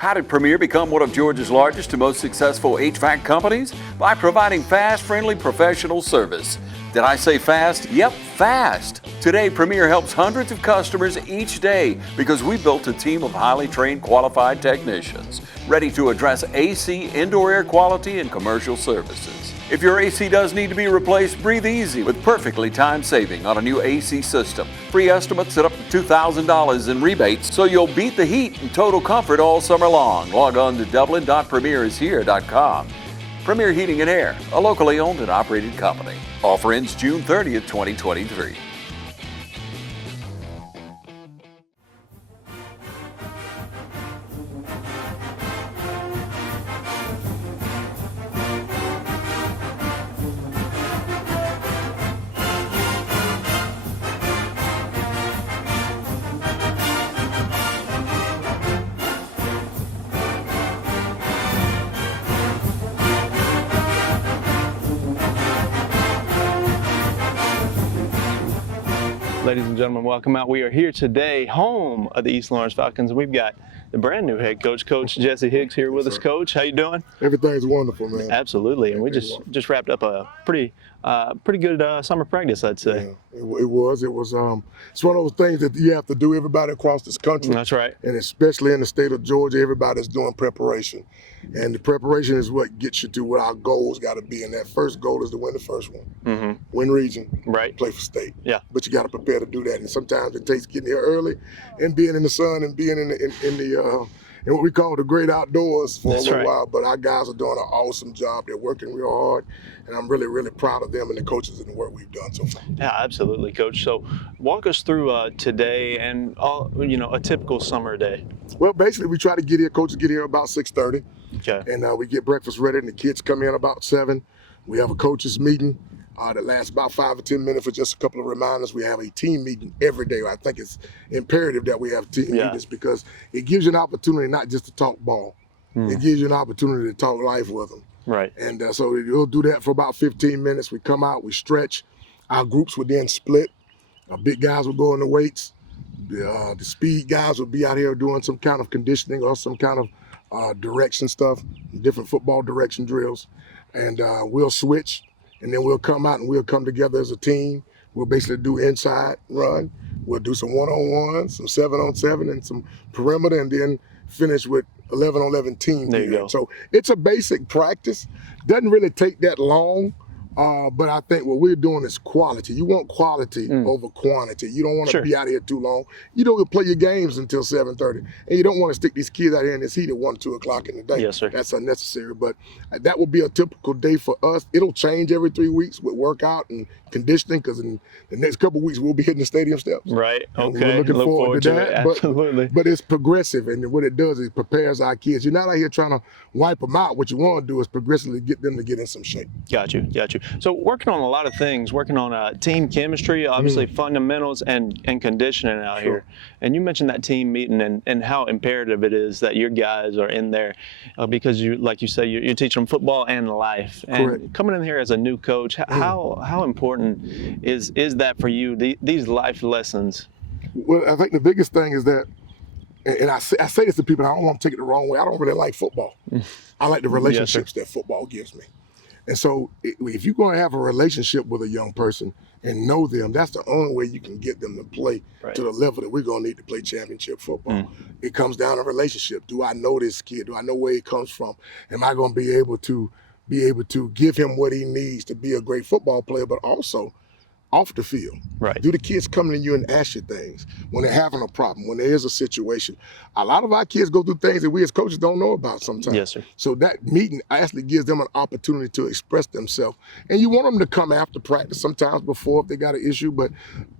How did Premier become one of Georgia's largest and most successful HVAC companies? By providing fast, friendly, professional service. Did I say fast? Yep, fast. Today, Premier helps hundreds of customers each day because we built a team of highly trained, qualified technicians ready to address AC, indoor air quality, and commercial services. If your AC does need to be replaced, breathe easy with perfectly timed saving on a new AC system. Free estimates at up to $2,000 in rebates, so you'll beat the heat in total comfort all summer long. Log on to dublin.premierishere.com. Premier Heating and Air, a locally owned and operated company. Offer ends June 30th, 2023. Ladies and gentlemen, welcome out. We are here today, home of the East Lawrence Falcons. We've got the brand new head coach, Coach Jesse Hicks, here with us. Coach, how you doing? Everything's wonderful, man. Absolutely, and we just wrapped up a pretty good summer practice, I'd say. Yeah, it was. It's one of those things that you have to do. Everybody across this country. That's right. And especially in the state of Georgia, everybody's doing preparation. And the preparation is what gets you to what our goals got to be. And that first goal is to win the first one. Mm-hmm. Win region, right? Play for state. Yeah. But you got to prepare to do that. And sometimes it takes getting here early and being in the sun and being in what we call the great outdoors for a little while. But our guys are doing an awesome job. They're working real hard. And I'm really, really proud of them and the coaches and the work we've done so far. Yeah, absolutely, Coach. So walk us through today and a typical summer day. Well, basically, we try to get here. Coaches get here about 6:30. Okay. And we get breakfast ready, and the kids come in about 7. We have a coaches meeting that lasts about 5 or 10 minutes for just a couple of reminders. We have a team meeting every day. I think it's imperative that we have team meetings because it gives you an opportunity not just to talk ball. It gives you an opportunity to talk life with them. Right. And so we'll do that for about 15 minutes. We come out, we stretch. Our groups would then split. Our big guys will go in the weights. The speed guys will be out here doing some kind of conditioning or some kind of direction stuff, different football direction drills. And we'll switch, and then we'll come out and we'll come together as a team. We'll basically do inside run. We'll do some one-on-one, some 7-on-7, and some perimeter, and then finish with 11-on-11 team. There you go. So it's a basic practice. Doesn't really take that long. But I think what we're doing is quality. You want quality over quantity. You don't want to be out here too long. You don't play your games until 7:30. And you don't want to stick these kids out here in this heat at 1, 2 o'clock in the day. Yes, sir. That's unnecessary. But that will be a typical day for us. It'll change every 3 weeks with workout and conditioning because in the next couple of weeks we'll be hitting the stadium steps. Right. And okay. we're looking forward to that. Absolutely. But it's progressive. And what it does is it prepares our kids. You're not out here trying to wipe them out. What you want to do is progressively get them to get in some shape. Got you. So working on a lot of things, working on team chemistry, obviously fundamentals and conditioning out here. And you mentioned that team meeting and how imperative it is that your guys are in there because you, like you say, you teach them football and life. And Correct. Coming in here as a new coach, how important is that for you? These life lessons. Well, I think the biggest thing is that, and I say this to people, I don't want to take it the wrong way. I don't really like football. I like the relationships that football gives me. And so if you're going to have a relationship with a young person and know them, that's the only way you can get them to play to the level that we're going to need to play championship football. It comes down to relationship. Do I know this kid? Do I know where he comes from? Am I going to be able to give him what he needs to be a great football player, but also off the field? Right. Do the kids come to you and ask you things when they're having a problem, when there is a situation? A lot of our kids go through things that we as coaches don't know about sometimes. Yes, sir. So that meeting actually gives them an opportunity to express themselves. And you want them to come after practice, sometimes before if they got an issue. But,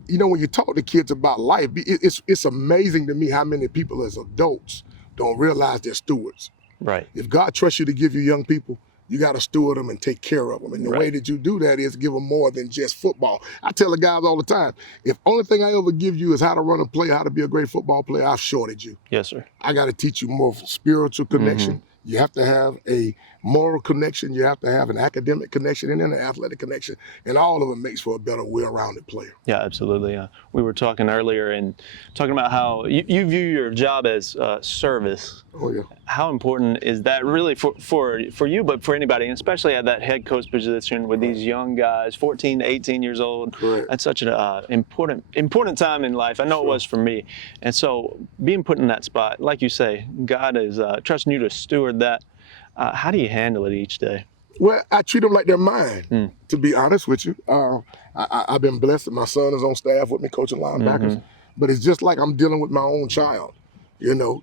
when you talk to kids about life, it's amazing to me how many people as adults don't realize they're stewards. Right. If God trusts you to give you young people, you got to steward them and take care of them. And the way that you do that is give them more than just football. I tell the guys all the time, if only thing I ever give you is how to run a play, how to be a great football player, I've shorted you. Yes, sir. I got to teach you more spiritual connection, You have to have a moral connection. You have to have an academic connection and then an athletic connection. And all of it makes for a better, well-rounded player. Yeah, absolutely. We were talking earlier and talking about how you view your job as service. Oh, yeah. How important is that really for you, but for anybody, and especially at that head coach position with these young guys, 14 to 18 years old? Correct. That's such an important time in life. I know it was for me. And so being put in that spot, like you say, God is trusting you to steward that. How do you handle it each day? Well, I treat them like they're mine, to be honest with you. I've been blessed that my son is on staff with me coaching linebackers, but it's just like I'm dealing with my own child. You know,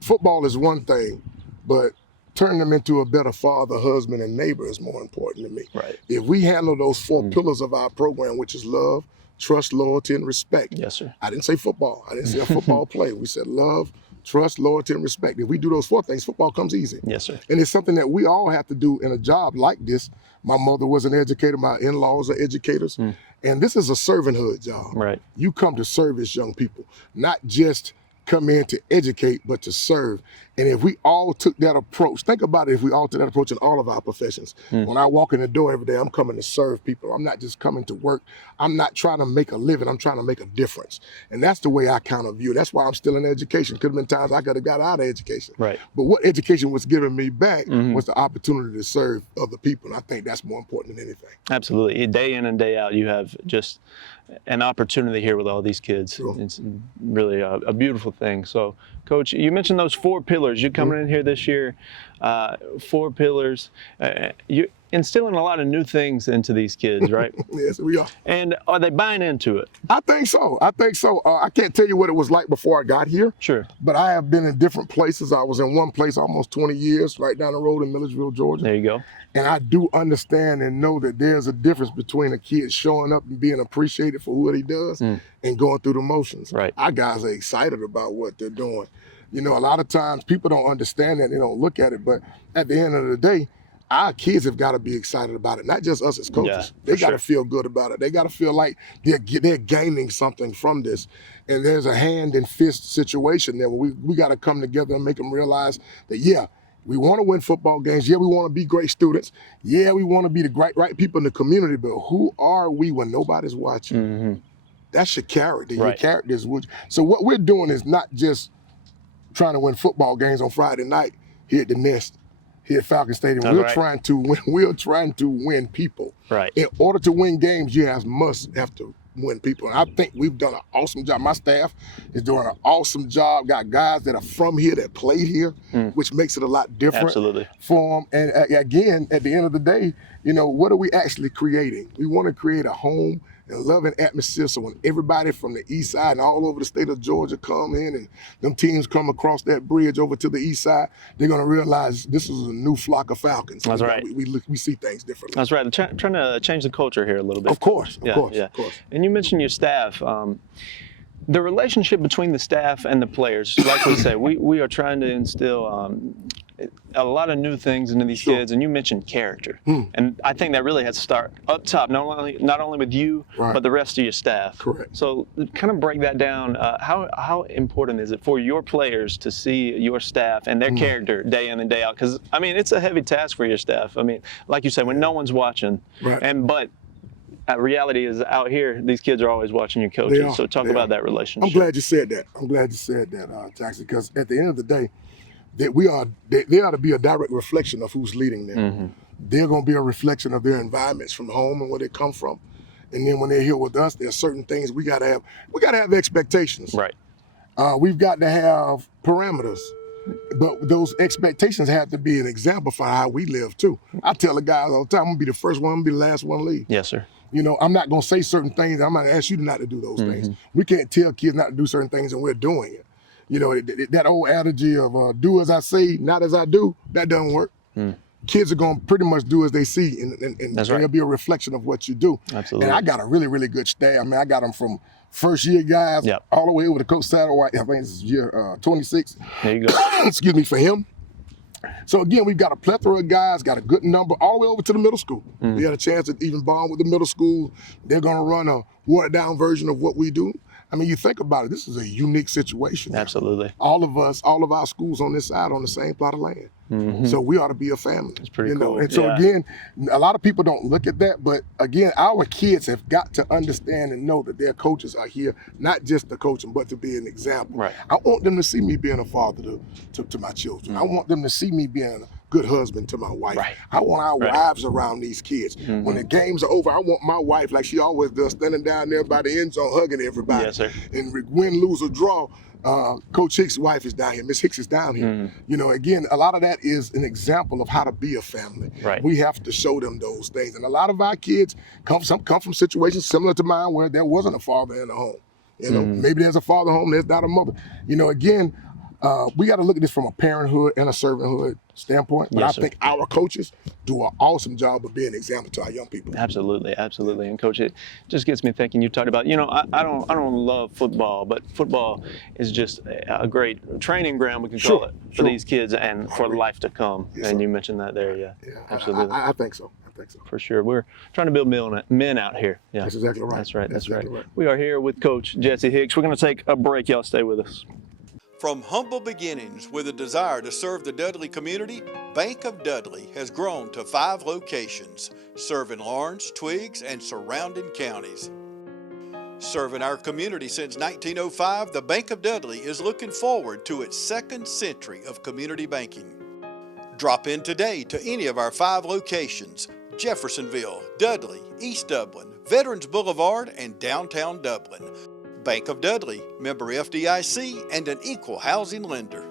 football is one thing, but turning them into a better father, husband, and neighbor is more important to me. Right. If we handle those 4 pillars of our program, which is love, trust, loyalty, and respect. Yes, sir. I didn't say football. I didn't say a football play. We said love, trust, loyalty, and respect. If we do those 4 things, football comes easy. Yes, sir. And it's something that we all have to do in a job like this. My mother was an educator. My in-laws are educators. And this is a servanthood job. Right. You come to service young people, not just come in to educate, but to serve. And if we all took that approach, think about it, if we all took that approach in all of our professions. When I walk in the door every day, I'm coming to serve people. I'm not just coming to work. I'm not trying to make a living. I'm trying to make a difference. And that's the way I kind of view it. That's why I'm still in education. Could have been times I could have got out of education. Right. But what education was giving me back was the opportunity to serve other people. And I think that's more important than anything. Absolutely. Day in and day out, you have just an opportunity here with all these kids. Sure. It's really a beautiful thing. So, Coach, you mentioned those 4 pillars. You're coming in here this year, 4 pillars. You're instilling a lot of new things into these kids, right? Yes, we are. And are they buying into it? I think so. I can't tell you what it was like before I got here. Sure. But I have been in different places. I was in one place almost 20 years, right down the road in Milledgeville, Georgia. There you go. And I do understand and know that there's a difference between a kid showing up and being appreciated for what he does and going through the motions. Right. Our guys are excited about what they're doing. You know, a lot of times people don't understand that, they don't look at it, but at the end of the day, our kids have got to be excited about it, not just us as coaches. Yeah, they got to feel good about it. They got to feel like they're gaining something from this. And there's a hand and fist situation there where we got to come together and make them realize that, yeah, we want to win football games. Yeah, we want to be great students. Yeah, we want to be the right people in the community, but who are we when nobody's watching? That's your character. Your character is what. So what we're doing is not just trying to win football games on Friday night here at the Nest, here at Falcon Stadium. We're trying to win. We're trying to win people. Right. In order to win games, you must have to win people. And I think we've done an awesome job. My staff is doing an awesome job. Got guys that are from here that played here, which makes it a lot different for them. And again, at the end of the day, you know, what are we actually creating? We want to create a home and loving atmosphere. So when everybody from the east side and all over the state of Georgia come in and them teams come across that bridge over to the east side, they're going to realize this is a new flock of Falcons. That's right. We see things differently. That's right. Trying to change the culture here a little bit. Of course. And you mentioned your staff. The relationship between the staff and the players, like we say, we are trying to instill a lot of new things into these kids, and you mentioned character, and I think that really has to start up top, not only with you, but the rest of your staff. Correct. So, kind of break that down. How important is it for your players to see your staff and their character day in and day out? Because I mean, it's a heavy task for your staff. I mean, like you said, when no one's watching, but reality is out here, these kids are always watching your coaches. So talk about that relationship. I'm glad you said that. Jackson, because at the end of the day, they ought to be a direct reflection of who's leading them. They're going to be a reflection of their environments from home and where they come from. And then when they're here with us, there's certain things we got to have. We got to have expectations. Right. We've got to have parameters. But those expectations have to be an example for how we live too. I tell the guys all the time, I'm going to be the first one, I'm going to be the last one to leave. Yes, sir. You know, I'm not going to say certain things. I'm going to ask you not to do those things. We can't tell kids not to do certain things and we're doing it. You know, that old adage of do as I say, not as I do, that doesn't work. Kids are going to pretty much do as they see, and it'll be a reflection of what you do. Absolutely. And I got a really, really good staff. I mean, I got them from first-year guys all the way over to Coach Satterwhite. I think it's year 26. There you go. Excuse me, for him. So, again, we've got a plethora of guys, got a good number all the way over to the middle school. We had a chance to even bond with the middle school. They're going to run a watered-down version of what we do. I mean, you think about it, this is a unique situation. Absolutely. All of our schools on this side on the same plot of land. So we ought to be a family. It's pretty cool. And so again, a lot of people don't look at that, but again, our kids have got to understand and know that their coaches are here, not just to coach them, but to be an example. Right. I want them to see me being a father to my children. I want them to see me being a good husband to my wife. Right. I want our wives around these kids. When the games are over, I want my wife, like she always does, standing down there by the end zone hugging everybody. Yes, sir. And win, lose, or draw, Coach Hicks' wife is down here. Miss Hicks is down here. Again, a lot of that is an example of how to be a family. Right. We have to show them those things. And a lot of our kids come from situations similar to mine where there wasn't a father in the home. Maybe there's a father home, there's not a mother. Again, we got to look at this from a parenthood and a servanthood standpoint. But I think our coaches do an awesome job of being an example to our young people. Absolutely. And Coach, it just gets me thinking. You talked about, I don't love football, but football is just a great training ground, we can call it, for these kids and for life to come. Yes, and sir. you mentioned that there, yeah. Absolutely. I think so. For sure. We're trying to build men out here. Yeah. That's exactly right. That's right. We are here with Coach Jesse Hicks. We're going to take a break. Y'all stay with us. From humble beginnings with a desire to serve the Dudley community, Bank of Dudley has grown to 5 locations, serving Lawrence, Twiggs, and surrounding counties. Serving our community since 1905, the Bank of Dudley is looking forward to its 2nd century of community banking. Drop in today to any of our 5 locations: Jeffersonville, Dudley, East Dublin, Veterans Boulevard, and downtown Dublin. Bank of Dudley, member FDIC, and an equal housing lender.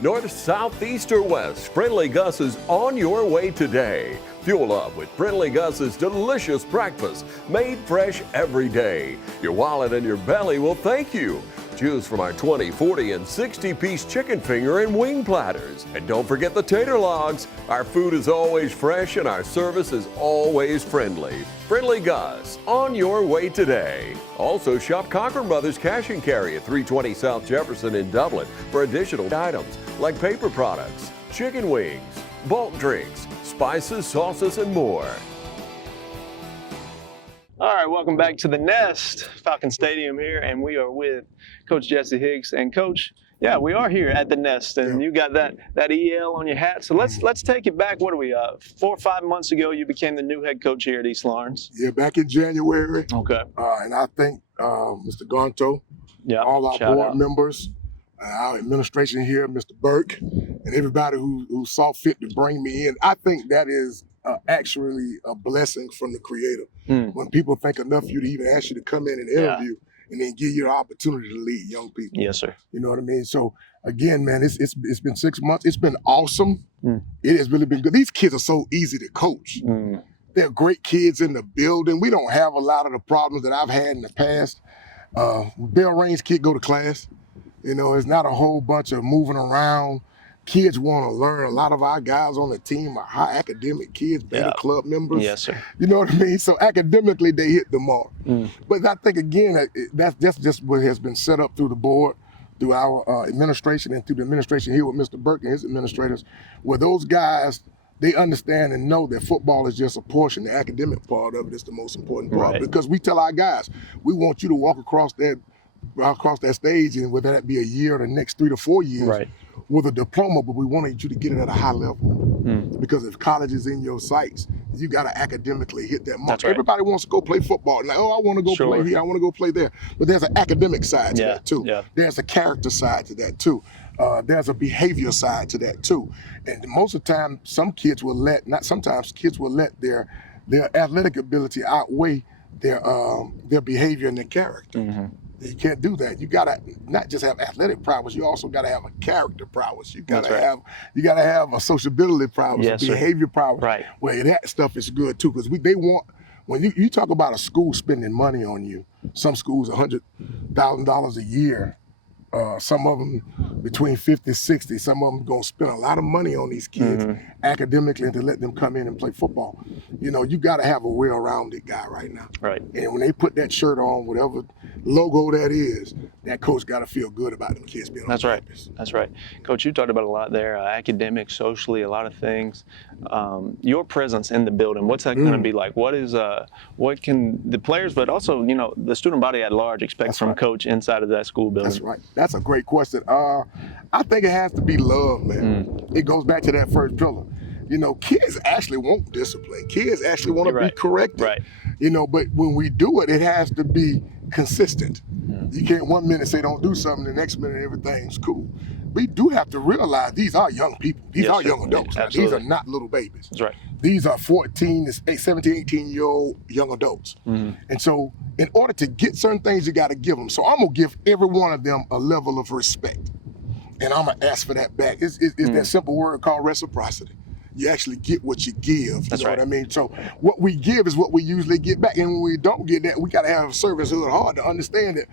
North, south, east, or west, Friendly Gus is on your way today. Fuel up with Friendly Gus's delicious breakfast, made fresh every day. Your wallet and your belly will thank you. Choose from our 20, 40, and 60-piece chicken finger and wing platters. And don't forget the tater logs. Our food is always fresh and our service is always friendly. Friendly Gus, on your way today. Also shop Cochran Brothers Cash and Carry at 320 South Jefferson in Dublin for additional items like paper products, chicken wings, bulk drinks, spices, sauces, and more. All right, welcome back to the Nest, Falcon Stadium here, and we are with Coach Jesse Hicks. And Coach, yeah, we are here at the Nest, and you got that EL on your hat. So let's take it back. What are we? 4 or 5 months ago, you became the new head coach here at East Lawrence. Yeah, back in January. Okay. And I think Mr. Gonto, all our board members, our administration here, Mr. Burke, and everybody who saw fit to bring me in. I think that is actually a blessing from the Creator. When people think enough of you to even ask you to come in and interview and then give you the opportunity to lead young people. Yes, sir. You know what I mean? So again, man, it's been 6 months. It's been awesome. It has really been good. These kids are so easy to coach. They're great kids in the building. We don't have a lot of the problems that I've had in the past. Bell Range kid go to class. It's not a whole bunch of moving around. Kids want to learn. A lot of our guys on the team are high academic kids, beta club members. Yes, sir. You know what I mean? So academically, they hit the mark. But I think, again, that's just what has been set up through the board, through our administration, and through the administration here with Mr. Burke and his administrators, where those guys, they understand and know that football is just a portion. The academic part of it is the most important part. Right. Because we tell our guys, we want you to walk across that stage, and whether that be a year or the next 3 to 4 years, with a diploma, but we wanted you to get it at a high level. Because if college is in your sights, you got to academically hit that mark. That's right. Everybody wants to go play football. Like, I want to go play here, I want to go play there. But there's an academic side to that too. There's a character side to that too. There's a behavior side to that too. And most of the time, kids will let their athletic ability outweigh their behavior and their character. You can't do that. You gotta not just have athletic prowess. You also gotta have a character prowess. You gotta have a sociability prowess, a behavior prowess. Right. Where that stuff is good too, because they want. When you talk about a school spending money on you, some schools $100,000 a year Some of them between 50, 60. Some of them going to spend a lot of money on these kids academically to let them come in and play football. You know, you got to have a well-rounded guy right now. Right. And when they put that shirt on, whatever logo that is, that coach got to feel good about them kids being on campus. That's right. Coach, you talked about a lot there, academics, socially, a lot of things. Your presence in the building, what's that going to be like? What can the players, but also, you know, the student body at large expect from Coach inside of that school building? That's right. That's a great question. I think it has to be love, man. It goes back to that first pillar. You know, kids actually want discipline. Kids actually want to be corrected. Right. You know, but when we do it, it has to be consistent. You can't one minute say don't do something, the next minute everything's cool. We do have to realize these are young people. These are young adults. These are not little babies. That's right. These are 14 to 17, 18-year-old young adults. And so in order to get certain things, you got to give them. So I'm going to give every one of them a level of respect. And I'm going to ask for that back. It's that simple word called reciprocity. You actually get what you give. You know what I mean? So what we give is what we usually get back. And when we don't get that, we got to have a servanthood heart to understand that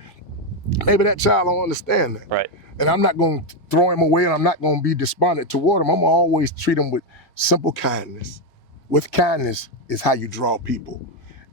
maybe that child don't understand that. Right. And I'm not going to throw him away, and I'm not going to be despondent toward him. I'm going to always treat him with simple kindness. With kindness is how you draw people.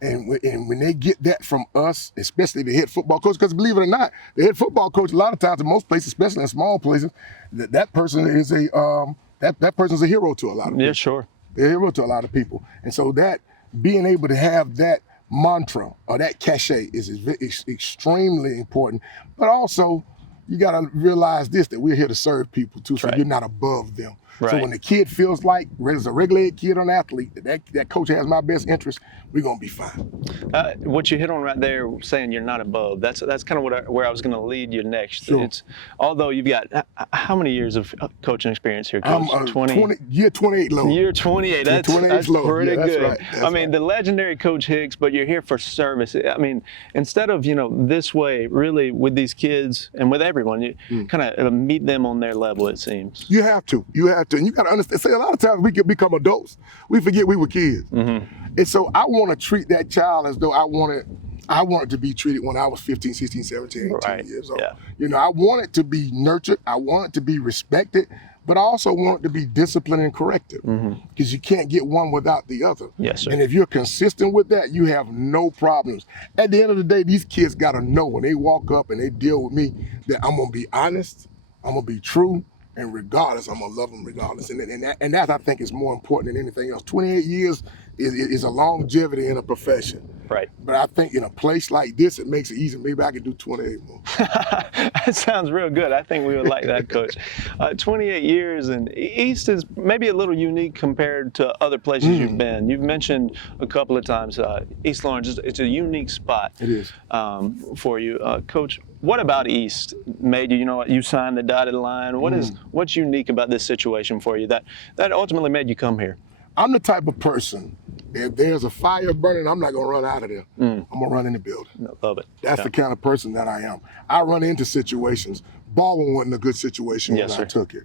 And when they get that from us, especially the head football coach, because believe it or not, the head football coach, a lot of times in most places, especially in small places, that person is that person's a hero to a lot of people. Yeah, sure. They're a hero to a lot of people. And so that being able to have that mantra or that cachet is extremely important. But also, you got to realize this, that we're here to serve people too, so you're not above them. So when the kid feels like there's a regular kid or an athlete, that coach has my best interest, we're going to be fine. What you hit on right there, saying you're not above, that's kind of where I was going to lead you next. Sure. It's, although you've got, how many years of coaching experience here, Coach? I'm 20, year 28 low. Year 28, that's low. Pretty good. Right. I mean, the legendary Coach Hicks, but you're here for service. I mean, instead of, you know, this way, really with these kids and with everyone, you kind of meet them on their level, it seems. You have to. And you got to understand, say a lot of times we can become adults, we forget we were kids. And so I want to treat that child as though I wanted to be treated when I was 15, 16, 17, 18 years old. Yeah. You know, I want it to be nurtured. I want it to be respected, but I also want it to be disciplined and corrected, because you can't get one without the other. Yes, sir. And if you're consistent with that, you have no problems. At the end of the day, these kids got to know when they walk up and they deal with me that I'm going to be honest, I'm going to be true, and regardless, I'm going to love them regardless. And that I think is more important than anything else. 28 years is a longevity in a profession. Right. But I think in a place like this, it makes it easy. Maybe I could do 28 more. That sounds real good. I think we would like that, Coach. 28 years, and East is maybe a little unique compared to other places you've been. You've mentioned a couple of times East Lawrence. It's a unique spot. It is. For you. Coach, what about East made you, you know, you signed the dotted line? What's unique about this situation for you that ultimately made you come here? I'm the type of person, if there's a fire burning, I'm not going to run out of there. I'm going to run in the building. Love it. That's the kind of person that I am. I run into situations. Baldwin wasn't a good situation when I took it.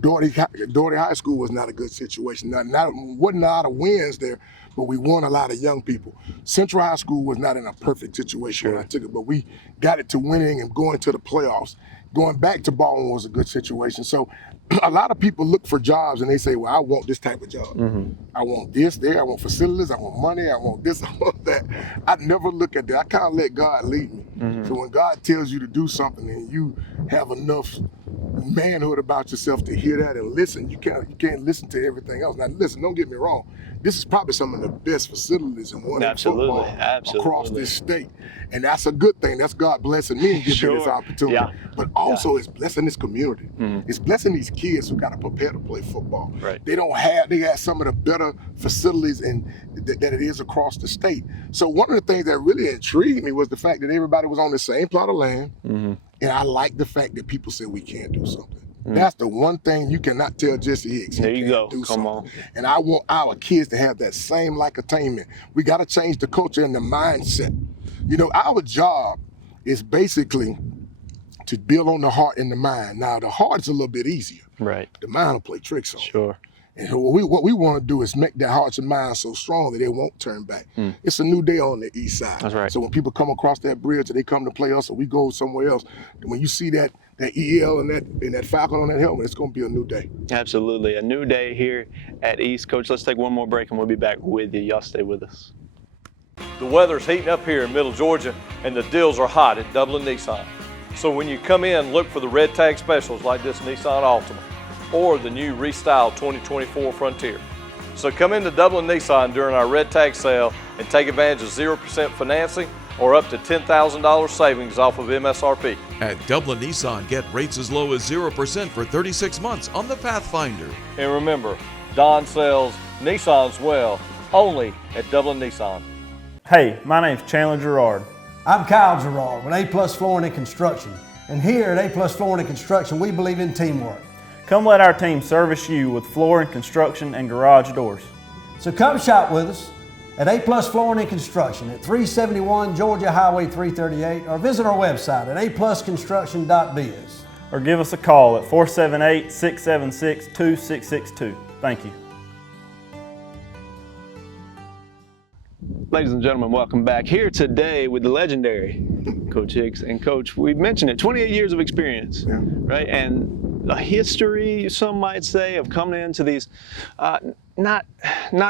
Doherty High School was not a good situation. Wasn't a lot of wins there, but we won a lot of young people. Central High School was not in a perfect situation when I took it, but we got it to winning and going to the playoffs. Going back to Baldwin was a good situation. So a lot of people look for jobs and they say, well, I want this type of job. I want this there, I want facilities, I want money, I want this, I want that. I never look at that. I kind of let God lead me. So when God tells you to do something and you have enough manhood about yourself to hear that and listen, you can't listen to everything else. Now listen, don't get me wrong. This is probably some of the best facilities in one football across this state. And that's a good thing. That's God blessing me and giving me this opportunity. But also it's blessing this community. It's blessing these kids who got to prepare to play football. They got some of the better facilities that it is across the state. So one of the things that really intrigued me was the fact that everybody was on the same plot of land. And I like the fact that people said we can't do something. That's the one thing you cannot tell Jesse Hicks. There you go. Come on. And I want our kids to have that same like attainment. We got to change the culture and the mindset. You know, our job is basically to build on the heart and the mind. Now, the heart is a little bit easier. Right. The mind will play tricks on you. Sure. And what we want to do is make their hearts and minds so strong that they won't turn back. It's a new day on the east side. That's right. So when people come across that bridge or they come to play us or we go somewhere else, when you see that EL and that Falcon on that helmet, it's going to be a new day. Absolutely. A new day here at East. Coach, let's take one more break and we'll be back with you. Y'all stay with us. The weather's heating up here in Middle Georgia, and the deals are hot at Dublin Nissan. So when you come in, look for the red tag specials like this Nissan Altima or the new restyled 2024 Frontier. So come into Dublin Nissan during our red tag sale and take advantage of 0% financing or up to $10,000 savings off of MSRP. At Dublin Nissan, get rates as low as 0% for 36 months on the Pathfinder. And remember, Don sells Nissans well, only at Dublin Nissan. Hey, my name's Chandler Gerard. I'm Kyle Gerard with A+ Flooring and Construction. And here at A+ Flooring and Construction, we believe in teamwork. Come let our team service you with flooring, construction, and garage doors. So come shop with us at A+ Flooring and Construction at 371 Georgia Highway 338 or visit our website at aplusconstruction.biz. Or give us a call at 478-676-2662. Thank you. Ladies and gentlemen, welcome back here today with the legendary Coach Hicks. And Coach, we mentioned it, 28 years of experience, right? And a history, some might say, of coming into these not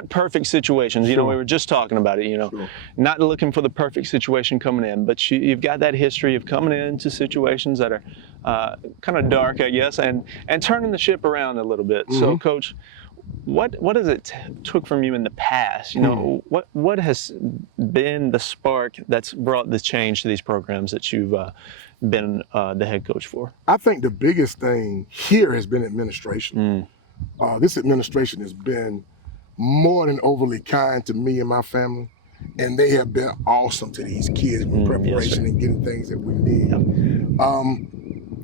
perfect situations. You know, we were just talking about it, not looking for the perfect situation coming in, but you've got that history of coming into situations that are kind of dark, I guess, and turning the ship around a little bit. So, Coach, what has it took from you in the past? What has been the spark that's brought the change to these programs that you've been the head coach for? I think the biggest thing here has been administration. This administration has been more than overly kind to me and my family, and they have been awesome to these kids with preparation and getting things that we need.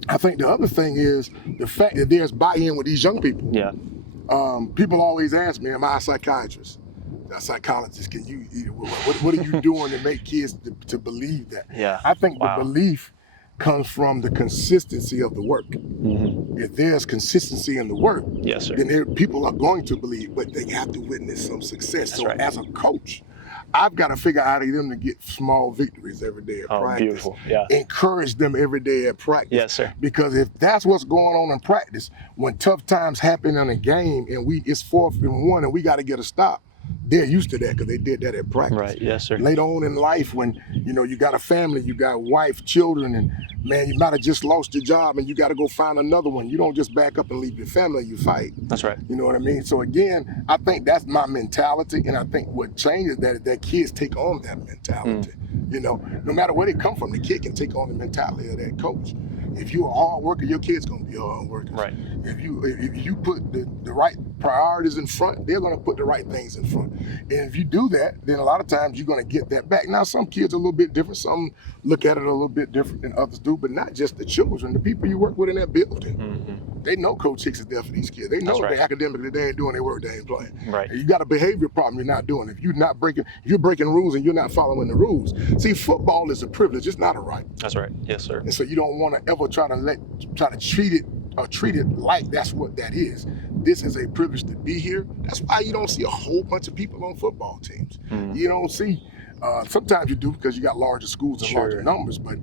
I think the other thing is the fact that there's buy-in with these young people. People always ask me, am I a psychiatrist? A psychologist, what are you doing to make kids to believe that? I think the belief comes from the consistency of the work. If there's consistency in the work, then people are going to believe, but they have to witness some success. So as a coach, I've got to figure out how to get them to get small victories every day at practice. Beautiful. Encourage them every day at practice. Because if that's what's going on in practice, when tough times happen in a game and it's 4th and 1 and we got to get a stop, they're used to that because they did that at practice. Later on in life, when you got a family, you got wife, children, and man, you might have just lost your job and you got to go find another one. You don't just back up and leave your family, you fight. You know what I mean? So again, I think that's my mentality, and I think what changes that kids take on that mentality. No matter where they come from, the kid can take on the mentality of that coach. If you're a hard worker, your kid's gonna be a hard worker. If you put the right priorities in front, they're gonna put the right things in front. And if you do that, then a lot of times you're gonna get that back. Now, some kids are a little bit different. Some look at it a little bit different than others do, but not just the children, the people you work with in that building. They know Coach Hicks is there for these kids. They know they academically, they ain't doing their work, they ain't playing. And you got a behavior problem you're not doing. If you're breaking rules and you're not following the rules. See, football is a privilege, it's not a right. And so you don't want to ever try to treat it like that's what that is. This is a privilege to be here. That's why you don't see a whole bunch of people on football teams. You don't see, sometimes you do because you got larger schools and larger numbers, but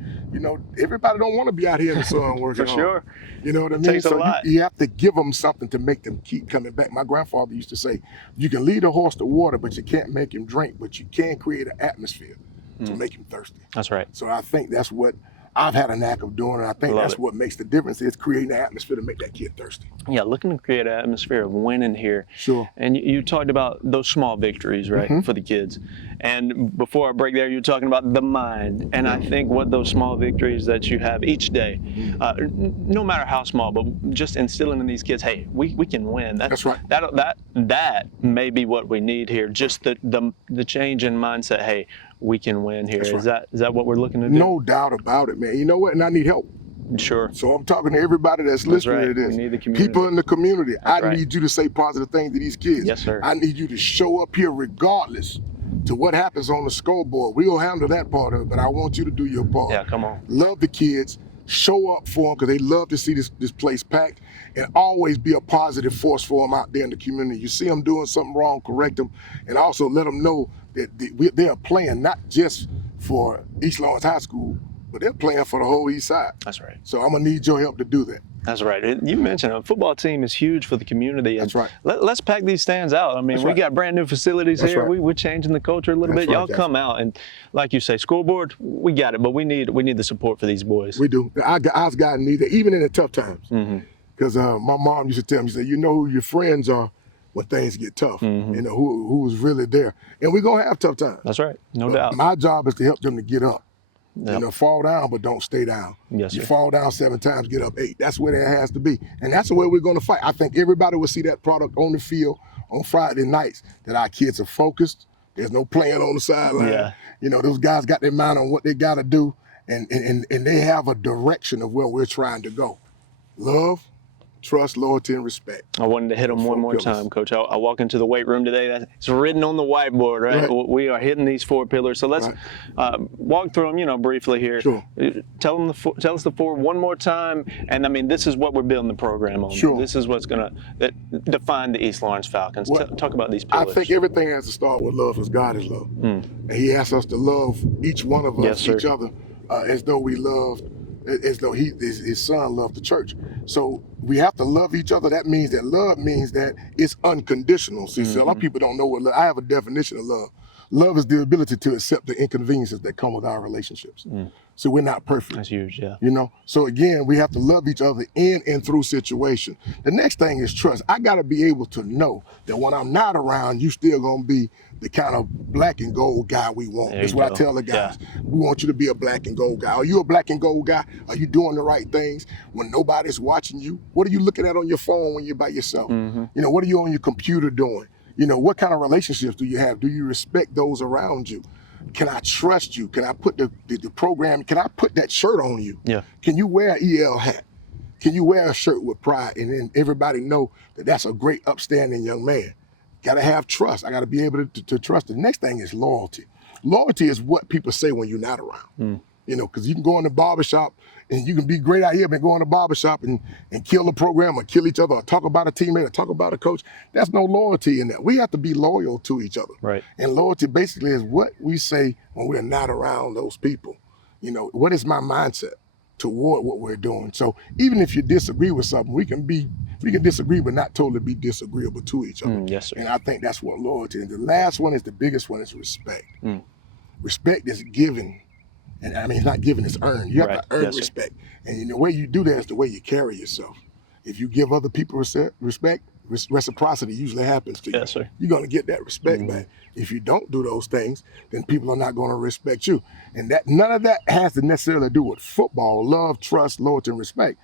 everybody don't want to be out here in the sun working hard. You know what I mean? So you have to give them something to make them keep coming back. My grandfather used to say, you can lead a horse to water, but you can't make him drink, but you can create an atmosphere to make him thirsty. So I think that's what I've had a knack of doing, and I think that's what makes the difference, is creating an atmosphere to make that kid thirsty. Looking to create an atmosphere of winning here. And you talked about those small victories, right, for the kids. And before I break there, you were talking about the mind. And I think what those small victories that you have each day, no matter how small, but just instilling in these kids, hey, we can win. That's right. That may be what we need here. Just the change in mindset. Hey, we can win here. Is that what we're looking to do? No doubt about it, man. You know what? And I need help. So I'm talking to everybody that's listening to this. We need the community. People in the community. I need you to say positive things to these kids. I need you to show up here regardless to what happens on the scoreboard. We'll handle that part of it, but I want you to do your part. Come on. Love the kids. show up for them because they love to see this place packed, and always be a positive force for them out there in the community. You see them doing something wrong, correct them, and also let them know that they are playing not just for East Lawrence High School, but they're playing for the whole East Side. That's right. So I'm gonna need your help to do that. That's right. You mentioned a football team is huge for the community. That's right. Let's pack these stands out. I mean, we got brand new facilities That's here. right. We're changing the culture a little bit. Y'all come out and, like you say, scoreboard, we got it, but we need the support for these boys. We do. Our guys need it, even in the tough times. Because my mom used to tell me, she said, you know who your friends are when things get tough. You know, who's really there. And we're going to have tough times. That's right. No doubt. My job is to help them to get up. You know, fall down, but don't stay down. Yes, sir. You fall down 7 times, get up 8. That's where that has to be. And that's the way we're going to fight. I think everybody will see that product on the field on Friday nights, that our kids are focused. There's no playing on the sideline. Yeah. You know, those guys got their mind on what they got to do, and they have a direction of where we're trying to go. Love, trust, loyalty, and respect. I wanted to hit them one more time, Coach. I walk into the weight room today. It's written on the whiteboard, right? We are hitting these 4 pillars. So let's walk through them, you know, briefly here. Sure. Tell us the 4 one more time. And I mean, this is what we're building the program on. Sure. This is what's going to define the East Lawrence Falcons. Talk about these pillars. I think everything has to start with love, because God is love. And He asks us to love each one of us, each other, as though we loved. As though his son loved the church. So we have to love each other. That means that love means that it's unconditional. See, so a lot of people don't know what love. I have a definition of love. Love is the ability to accept the inconveniences that come with our relationships. So we're not perfect. That's huge, yeah. You know? So again, we have to love each other in and through situation. The next thing is trust. I got to be able to know that when I'm not around, you still going to be the kind of black and gold guy we want. That's what I tell the guys. Yeah. We want you to be a black and gold guy. Are you a black and gold guy? Are you doing the right things when nobody's watching you? What are you looking at on your phone when you're by yourself? You know, what are you on your computer doing? You know, what kind of relationships do you have? Do you respect those around you? Can I trust you? Can I put the program, can I put that shirt on you? Yeah. Can you wear an EL hat? Can you wear a shirt with pride? And then everybody know that that's a great, upstanding young man. Got to have trust. I got to be able to trust. The next thing is loyalty. Loyalty is what people say when you're not around. You know, because you can go in the barbershop and you can be great out here, but go in the barbershop and kill the program or kill each other or talk about a teammate or talk about a coach. There's no loyalty in that. We have to be loyal to each other. Right. And loyalty basically is what we say when we're not around those people. You know, what is my mindset toward what we're doing? So even if you disagree with something, we can disagree, but not totally be disagreeable to each other. Yes, sir. And I think that's what loyalty is. The last one is the biggest one, is respect. Respect is given. And I mean, it's not given, it's earned. You have to earn respect. And the way you do that is the way you carry yourself. If you give other people respect, reciprocity usually happens to you. Yes, sir. You're going to get that respect back. If you don't do those things, then people are not going to respect you. And that none of that has to necessarily do with football, love, trust, loyalty, and respect.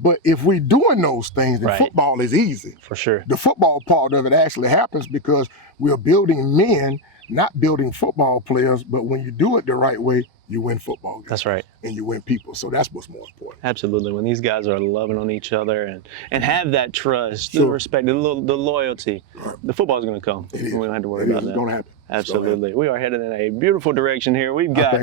But if we're doing those things, then football is easy. For sure. The football part of it actually happens because we're building men, not building football players. But when you do it the right way, you win football games. That's right. And you win people. So that's what's more important. Absolutely. When these guys are loving on each other and have that trust, the respect, the loyalty, the football's going to come. We don't have to worry about that. It's going to happen. Absolutely. We are headed in a beautiful direction here. We've got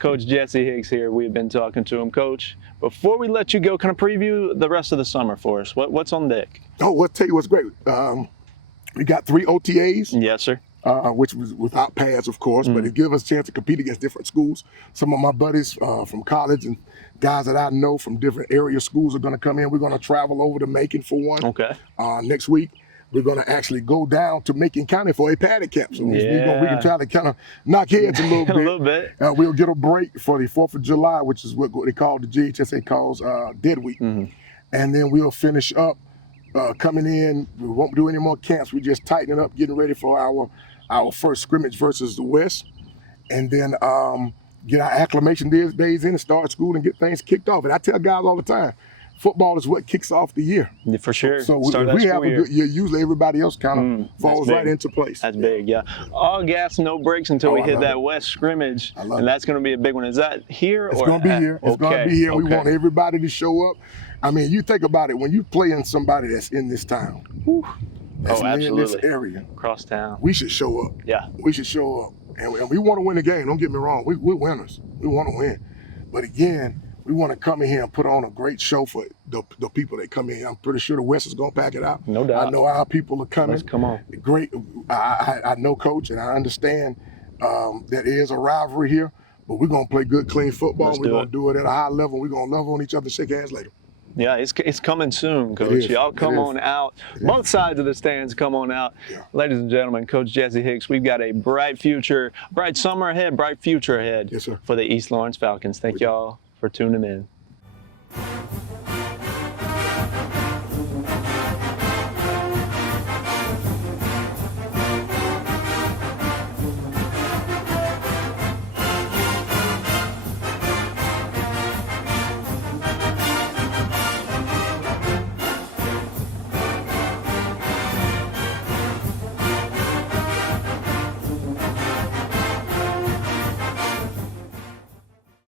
Coach Jesse Hicks here. We've been talking to him. Coach, before we let you go, kind of preview the rest of the summer for us. What's on deck? Oh, I'll tell you what's great. We got 3 OTAs. Yes, sir. Which was without pads, of course, but it gives us a chance to compete against different schools. Some of my buddies from college and guys that I know from different area schools are going to come in. We're going to travel over to Macon for one. Okay. Next week, we're going to actually go down to Macon County for a padded camp. So we can try to kind of knock heads a little bit. A little bit. We'll get a break for the 4th of July, which is what they call, the GHSA calls Dead Week. And then we'll finish up coming in. We won't do any more camps. We just tighten it up, getting ready for our first scrimmage versus the West, and then get our acclimation days in and start school and get things kicked off. And I tell guys all the time, football is what kicks off the year. For sure. So if we have a good year, usually everybody else kind of falls right into place. That's big, yeah. All gas, no brakes until we hit that West scrimmage, and that's going to be a big one. Is that here? It's going to be here. It's going to be here. We want everybody to show up. I mean, you think about it, when you playing somebody that's in this town, that's in this area, across town, we should show up. Yeah. We should show up. And we want to win the game. Don't get me wrong. We're winners. We want to win. But again, We want to come in here and put on a great show for the people that come in here. I'm pretty sure the West is going to pack it out. No doubt. I know our people are coming. Let's come on. Great. I know, Coach, and I understand that is a rivalry here, but we're going to play good, clean football. We're going to do it at a high level. We're going to love on each other, shake hands later. Yeah, it's coming soon, Coach. Y'all come on out. Both sides of the stands come on out. Yeah. Ladies and gentlemen, Coach Jesse Hicks, we've got a bright future, bright summer ahead, bright future ahead Yes, sir. for the East Lawrence Falcons. Thank y'all for tuning in.